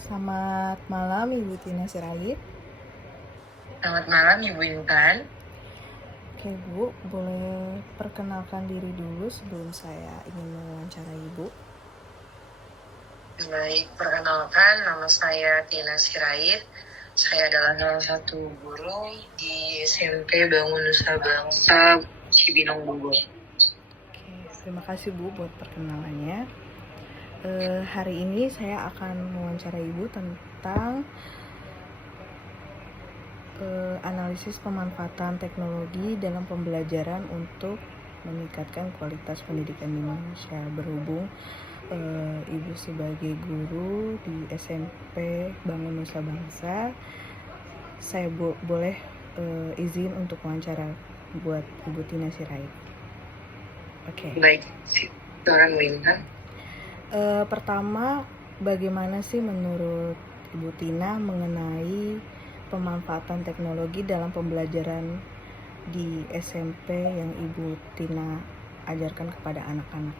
Selamat malam Ibu Tina Sirait. Selamat malam Ibu Intan. Oke Bu, boleh perkenalkan diri dulu sebelum saya ingin mewawancarai Ibu. Baik, perkenalkan nama saya Tina Sirait. Saya adalah salah satu guru di SMP Bangun Nusa Bangsa Cibinong Bogor. Oke, terima kasih Bu buat perkenalannya. Hari ini saya akan mewawancarai Ibu tentang analisis pemanfaatan teknologi dalam pembelajaran untuk meningkatkan kualitas pendidikan di Indonesia. Berhubung Ibu sebagai guru di SMP Bangun Nusa Bangsa, saya boleh izin untuk wawancara buat Ibu Tina Sirait. Oke. Baik, silakan Bu Intan. Pertama, bagaimana sih menurut Ibu Tina mengenai pemanfaatan teknologi dalam pembelajaran di SMP yang Ibu Tina ajarkan kepada anak-anak?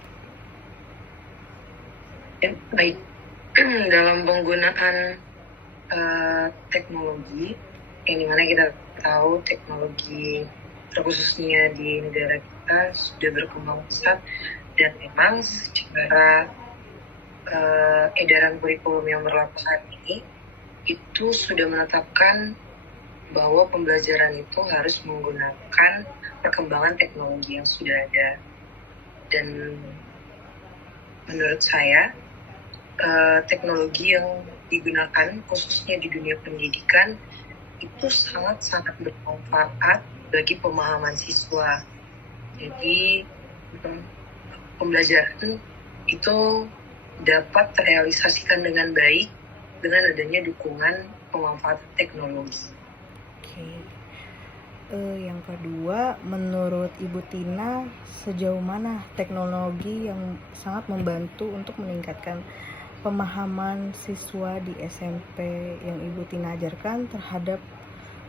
Ya, baik, dalam penggunaan teknologi, yang dimana kita tahu teknologi terkhususnya di negara kita sudah berkembang pesat, dan memang secara edaran kurikulum yang berlaku saat ini itu sudah menetapkan bahwa pembelajaran itu harus menggunakan perkembangan teknologi yang sudah ada. Dan menurut saya teknologi yang digunakan khususnya di dunia pendidikan itu sangat-sangat bermanfaat bagi pemahaman siswa. Jadi pembelajaran itu dapat terrealisasikan dengan baik dengan adanya dukungan pemanfaatan teknologi. Oke. Yang kedua, menurut Ibu Tina, sejauh mana teknologi yang sangat membantu untuk meningkatkan pemahaman siswa di SMP yang Ibu Tina ajarkan terhadap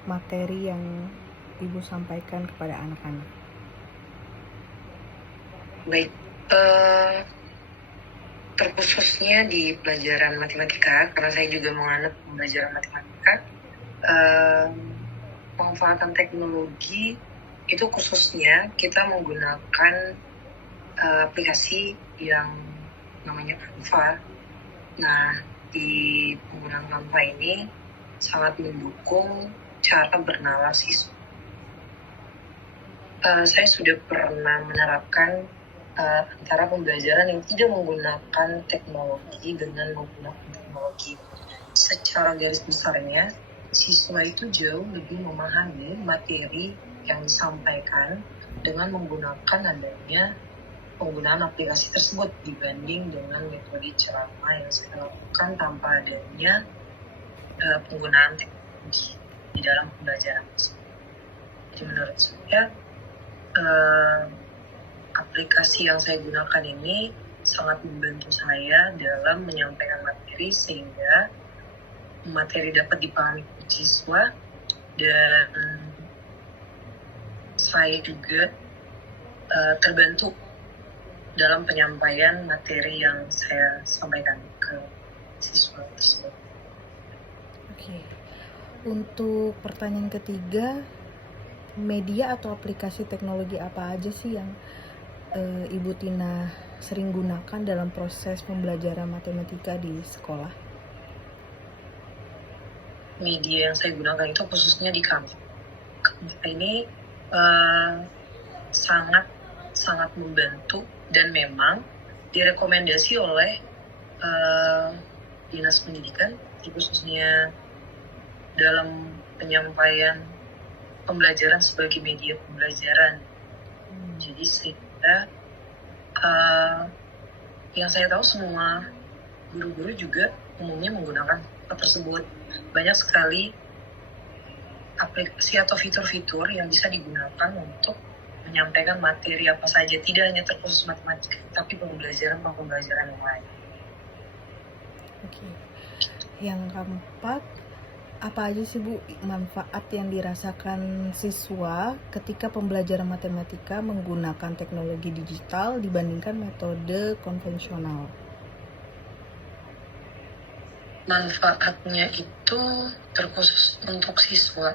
materi yang Ibu sampaikan kepada anak-anak? Baik, terkhususnya di pelajaran matematika, karena saya juga menganut pembelajaran matematika, pemanfaatan teknologi itu khususnya kita menggunakan aplikasi yang namanya Canva. Nah, di penggunaan Canva ini sangat mendukung cara bernalar siswa. Saya sudah pernah menerapkan antara pembelajaran yang tidak menggunakan teknologi dengan menggunakan teknologi. Secara garis besarnya, siswa itu jauh lebih memahami materi yang disampaikan dengan menggunakan adanya penggunaan aplikasi tersebut dibanding dengan metode ceramah yang saya lakukan tanpa adanya penggunaan teknologi di dalam pembelajaran tersebut. Jadi menurut saya aplikasi yang saya gunakan ini sangat membantu saya dalam menyampaikan materi sehingga materi dapat dipahami siswa, dan saya juga terbantu dalam penyampaian materi yang saya sampaikan ke siswa tersebut. Oke. Untuk pertanyaan ketiga, media atau aplikasi teknologi apa aja sih yang Ibu Tina sering gunakan dalam proses pembelajaran matematika di sekolah? Media yang saya gunakan itu khususnya di Canva. Canva ini sangat membantu dan memang direkomendasi oleh Dinas Pendidikan, khususnya dalam penyampaian pembelajaran sebagai media pembelajaran. Jadi sehingga yang saya tahu semua guru-guru juga umumnya menggunakan hal tersebut. Banyak sekali aplikasi atau fitur-fitur yang bisa digunakan untuk menyampaikan materi apa saja, tidak hanya terkhusus matematika, tapi pembelajaran yang lain. Oke. Yang keempat, apa aja sih Bu manfaat yang dirasakan siswa ketika pembelajaran matematika menggunakan teknologi digital dibandingkan metode konvensional? Manfaatnya itu terkhusus untuk siswa.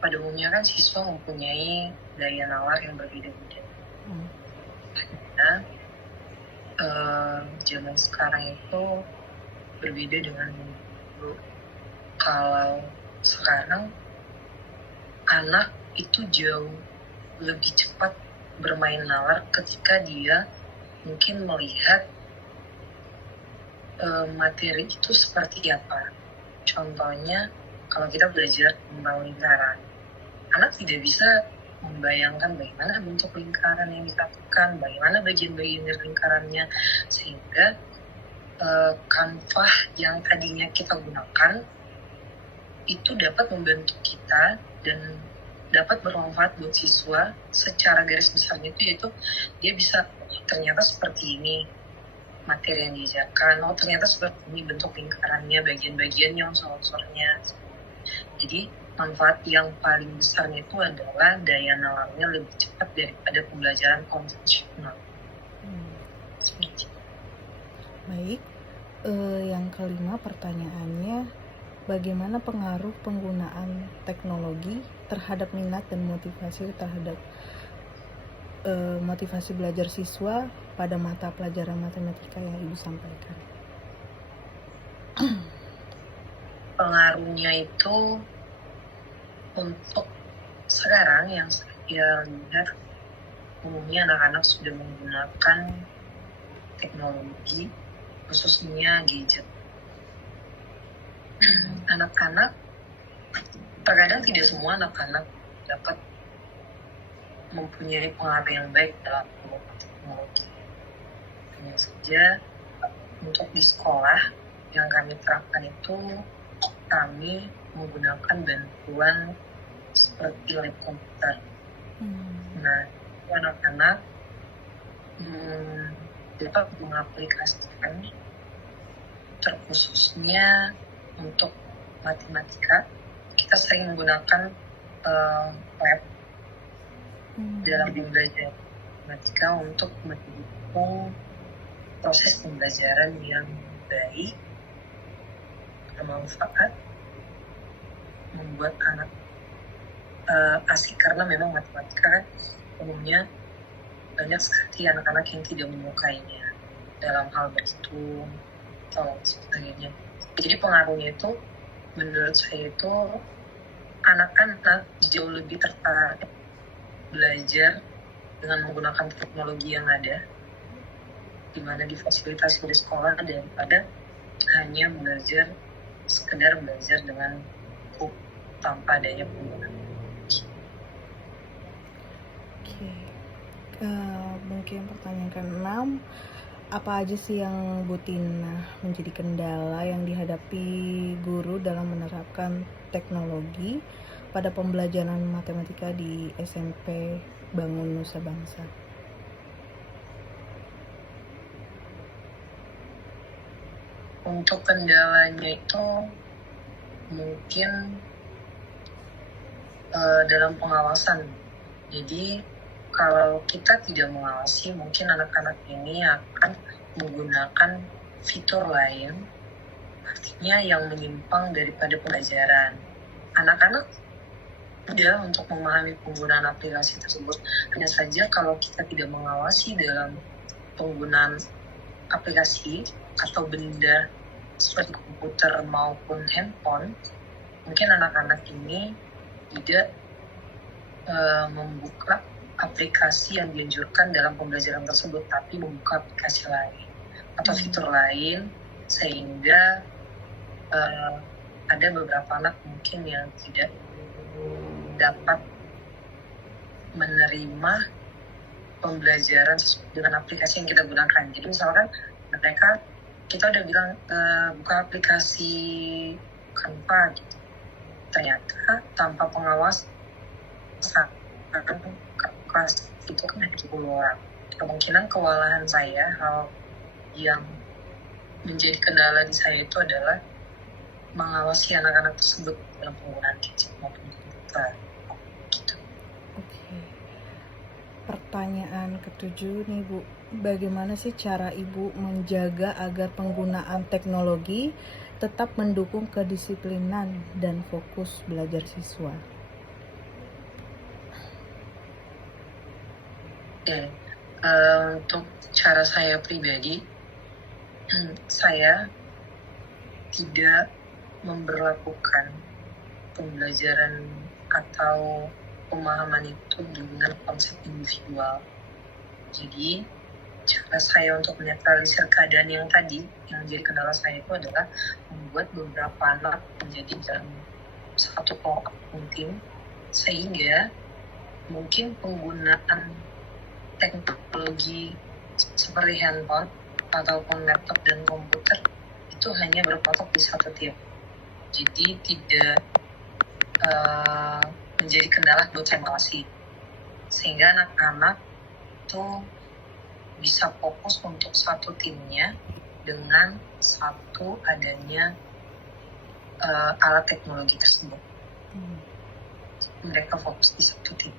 Pada umumnya kan siswa mempunyai daya nalar yang berbeda-beda. Nah, zaman sekarang itu berbeda dengan dulu. Kalau sekarang anak itu jauh lebih cepat bermain nalar ketika dia mungkin melihat materi itu seperti apa. Contohnya, kalau kita belajar tentang lingkaran, anak tidak bisa membayangkan bagaimana bentuk lingkaran yang disatukan, bagaimana bagian-bagian dari lingkarannya, sehingga kanvas yang tadinya kita gunakan itu dapat membantu kita dan dapat bermanfaat buat siswa. Secara garis besarnya itu yaitu dia bisa ternyata seperti ini materi yang diajarkan, ternyata seperti ini bentuk lingkarannya, bagian-bagiannya, unsur-unsurnya. Jadi manfaat yang paling besarnya itu adalah daya nalarnya lebih cepat daripada pembelajaran konvensional. Baik, yang kelima pertanyaannya, bagaimana pengaruh penggunaan teknologi terhadap minat dan motivasi terhadap motivasi belajar siswa pada mata pelajaran matematika yang Ibu sampaikan? Pengaruhnya itu untuk sekarang yang saya lihat umumnya anak-anak sudah menggunakan teknologi, khususnya gadget. Anak-anak, terkadang tidak semua anak-anak dapat mempunyai pengaruh yang baik dalam penggunaan teknologi. Hanya saja untuk di sekolah yang kami terapkan itu kami menggunakan bantuan seperti lab komputer. Nah, anak-anak dapat mengaplikasikan terkhususnya untuk matematika. Kita sering menggunakan lab dalam pembelajaran matematika untuk mendukung proses pembelajaran yang baik, bermanfaat, membuat anak asik, karena memang matematika kan umumnya banyak sekali anak-anak yang tidak menyukainya dalam hal berhitung atau sebagainya. Jadi pengaruhnya itu menurut saya itu anak-anak jauh lebih tertarik belajar dengan menggunakan teknologi yang ada, di mana difasilitasi di sekolah, daripada hanya sekedar belajar dengan buku tanpa adanya penggunaan. Oke. Mungkin pertanyaan ke-6, apa aja sih yang Bu Tina menjadi kendala yang dihadapi guru dalam menerapkan teknologi pada pembelajaran matematika di SMP Bangun Nusa Bangsa? Untuk kendalanya itu mungkin dalam pengawasan. Jadi kalau kita tidak mengawasi, mungkin anak-anak ini akan menggunakan fitur lain, artinya yang menyimpang daripada pembelajaran. Anak-anak mudah untuk memahami penggunaan aplikasi tersebut. Hanya saja kalau kita tidak mengawasi dalam penggunaan aplikasi atau benda seperti komputer maupun handphone, mungkin anak-anak ini tidak membuka aplikasi yang dianjurkan dalam pembelajaran tersebut, tapi membuka aplikasi lain atau fitur lain, sehingga ada beberapa anak mungkin yang tidak dapat menerima pembelajaran dengan aplikasi yang kita gunakan. Jadi misalkan kita udah bilang buka aplikasi Canva gitu, ternyata tanpa pengawas kelas itu kan ada 10 orang. Kemungkinan kewalahan saya, hal yang menjadi kendala di saya itu adalah mengawasi anak-anak tersebut dalam penggunaan gadget maupun komputer. Gitu. Oke. Pertanyaan ke-7 nih Bu, bagaimana sih cara Ibu menjaga agar penggunaan teknologi tetap mendukung kedisiplinan dan fokus belajar siswa? Untuk cara saya pribadi, saya tidak memberlakukan pembelajaran atau pemahaman itu dengan konsep individual. Jadi, cara saya untuk menetralisir keadaan yang tadi, yang menjadi kendala saya itu adalah membuat beberapa anak menjadi dalam satu kelompok tim, sehingga mungkin penggunaan teknologi seperti handphone ataupun laptop dan komputer itu hanya berpatok di satu tim. Jadi tidak menjadi kendala buat evaluasi, sehingga anak-anak itu bisa fokus untuk satu timnya dengan satu adanya alat teknologi tersebut. Mereka fokus di satu tim.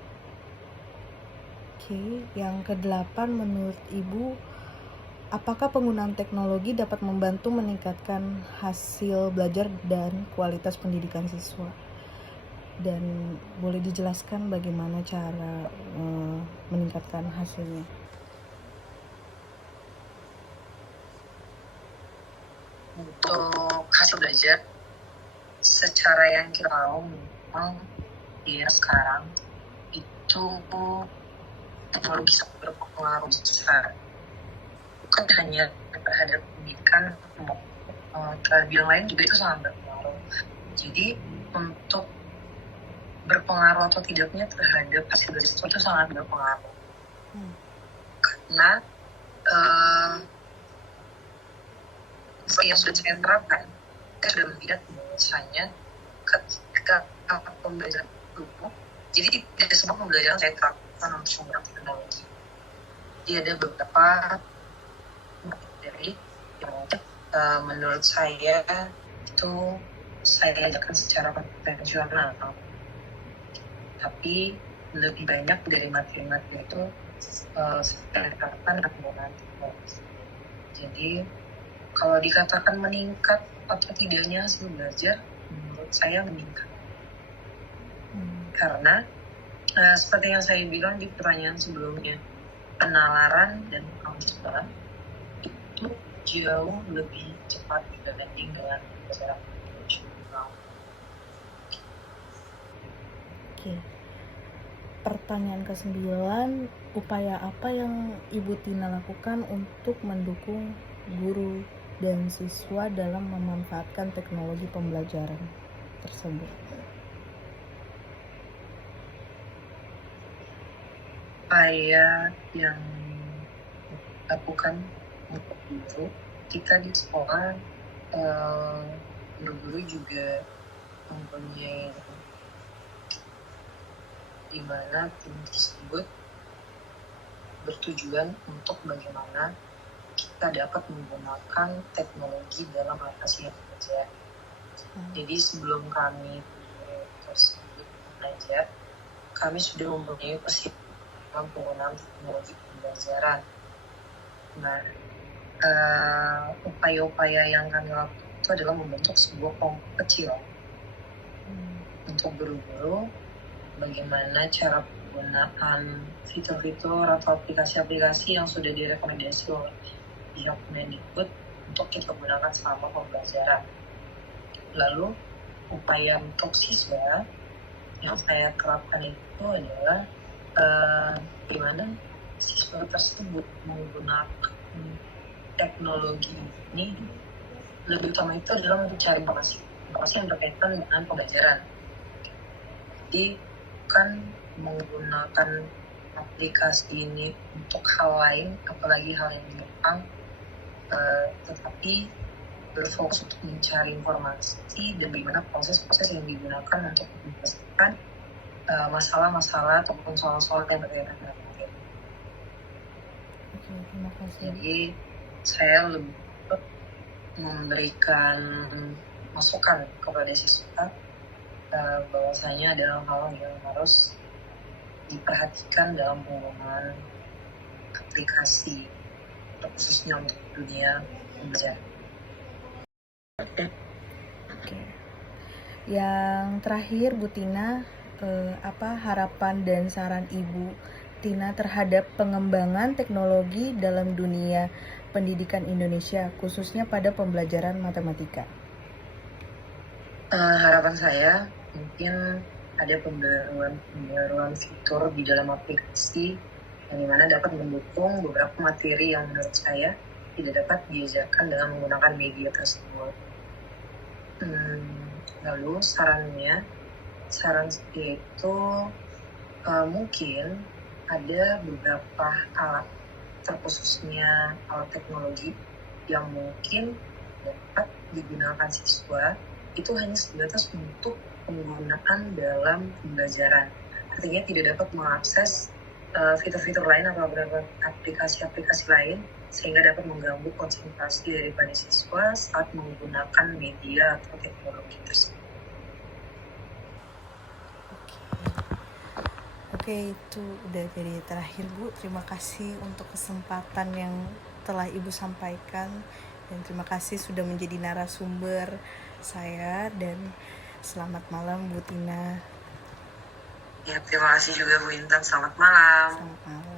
Oke, yang ke-8 menurut Ibu, apakah penggunaan teknologi dapat membantu meningkatkan hasil belajar dan kualitas pendidikan siswa? Dan boleh dijelaskan bagaimana cara meningkatkan hasilnya? Untuk hasil belajar, secara yang kita tahu memang ya sekarang itu teknologi sangat berpengaruh besar, bukan hanya terhadap pendidikan, terhadap bidang lain juga itu sangat berpengaruh. Jadi untuk berpengaruh atau tidaknya terhadap hasil belajar itu sangat berpengaruh. Karena yang sudah saya terapkan, saya sudah melihat bahwasanya ketika pembelajaran bergabung, jadi tidak semua pembelajaran saya terapkan untuk menggunakan teknologi. Jadi ada beberapa materi yang menurut saya itu saya ajarkan secara konvensional, tapi lebih banyak dari materi-materi itu saya terapkan penggunaan teknologi. Jadi kalau dikatakan meningkat atau tidaknya hasil belajar, menurut saya meningkat. Karena seperti yang saya bilang di pertanyaan sebelumnya, penalaran dan pengawasan itu jauh lebih cepat dibanding dengan pembelajaran konvensional. Oke. Pertanyaan ke-9, upaya apa yang Ibu Tina lakukan untuk mendukung guru dan siswa dalam memanfaatkan teknologi pembelajaran tersebut? Upaya yang dilakukan untuk guru, kita di sekolah guru-guru juga mempunyai di mana tim tersebut bertujuan untuk bagaimana kita dapat menggunakan teknologi dalam atasi belajar. Jadi sebelum kami tersebut belajar, kami sudah mempunyai persiapan penggunaan teknologi pembelajaran. Nah, upaya-upaya yang kami lakukan itu adalah membentuk sebuah kelompok kecil untuk guru-guru, bagaimana cara penggunaan fitur-fitur atau aplikasi-aplikasi yang sudah direkomendasi oleh pihak Kemendikbud untuk kita gunakan selama pembelajaran. Lalu upaya untuk siswa yang saya terapkan itu adalah bagaimana siswa tersebut menggunakan teknologi ini. Lebih utama itu adalah untuk cari informasi yang berkaitan dengan pembelajaran. Jadi bukan menggunakan aplikasi ini untuk hal lain, apalagi hal yang gampang, tetapi berfokus untuk mencari informasi dan bagaimana proses-proses yang digunakan untuk menyelesaikan masalah-masalah ataupun soal-soal yang berkaitan dengan materi. Oke, terima kasih. Jadi saya lebih memberikan masukan kepada siswa bahwasanya ada hal yang harus diperhatikan dalam penggunaan aplikasi khususnya untuk dunia pembelajaran. Oke. Yang terakhir Bu Tina, apa harapan dan saran Ibu Tina terhadap pengembangan teknologi dalam dunia pendidikan Indonesia, khususnya pada pembelajaran matematika? Harapan saya mungkin ada pembaruan fitur di dalam aplikasi yang dimana dapat mendukung beberapa materi yang menurut saya tidak dapat diajarkan dengan menggunakan media tersebut. Lalu saran saya itu mungkin ada beberapa alat, terkhususnya alat teknologi yang mungkin dapat digunakan siswa itu hanya sebatas untuk penggunaan dalam pembelajaran. Artinya tidak dapat mengakses fitur-fitur lain atau beberapa aplikasi-aplikasi lain sehingga dapat mengganggu konsentrasi daripada siswa saat menggunakan media atau teknologi tersebut. Oke, itu udah jadi terakhir Bu. Terima kasih untuk kesempatan yang telah Ibu sampaikan dan terima kasih sudah menjadi narasumber saya dan selamat malam Bu Tina. Ya, terima kasih juga Bu Intan. Selamat malam. Selamat malam.